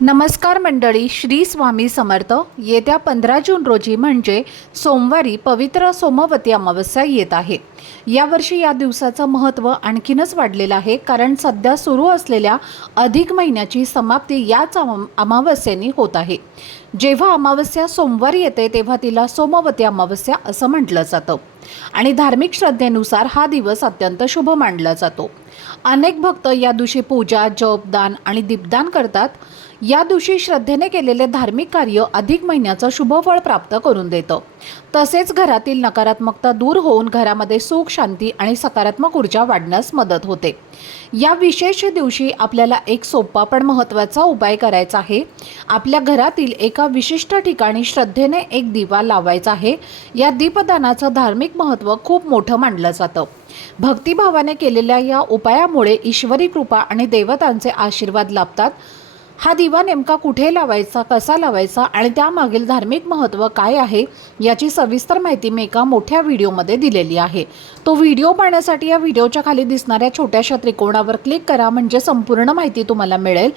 नमस्कार मंडळी, श्री स्वामी समर्थ. येत्या 15 जून रोजी म्हणजे सोमवारी पवित्र सोमवती अमावस्या येत आहे. यावर्षी या दिवसाचं महत्त्व आणखीनच वाढलेलं आहे, कारण सध्या सुरू असलेल्या अधिक महिन्याची समाप्ती याच अमावस्येने होत आहे. जेव्हा अमावस्या सोमवारी येते तेव्हा तिला सोमवती अमावस्या असं म्हटलं जातं आणि धार्मिक श्रद्धेनुसार हा दिवस अत्यंत शुभ मानला जातो. अनेक भक्त या दिवशी पूजा, जप, दान आणि दीपदान करतात. या दिवशी श्रद्धेने केलेले धार्मिक कार्य अधिक महिन्याचं शुभफळ प्राप्त करून देतं. तसेच घरातील नकारात्मकता दूर होऊन घरामध्ये सुख, शांती आणि सकारात्मक ऊर्जा वाढण्यास मदत होते. या विशेष दिवशी आपल्याला एक सोपा पण महत्त्वाचा उपाय करायचा आहे. आपल्या घरातील एका विशिष्ट ठिकाणी श्रद्धेने एक दिवा लावायचा आहे. या दीपदानाचं धार्मिक महत्त्व खूप मोठं मानलं जातं. भक्तिभावाने केलेल्या या उपायामुळे ईश्वरी कृपा आणि देवतांचे आशीर्वाद लाभतात. हा दिवा नेमका कुठे लावायचा, कसा लावायचा आणि त्यामागील धार्मिक महत्त्व काय आहे याची सविस्तर माहिती मी एका मोठ्या व्हिडिओमध्ये दिलेली आहे. तो व्हिडिओ पाहण्यासाठी या व्हिडिओच्या खाली दिसणाऱ्या छोट्याशा त्रिकोणावर क्लिक करा, म्हणजे संपूर्ण माहिती तुम्हाला मिळेल.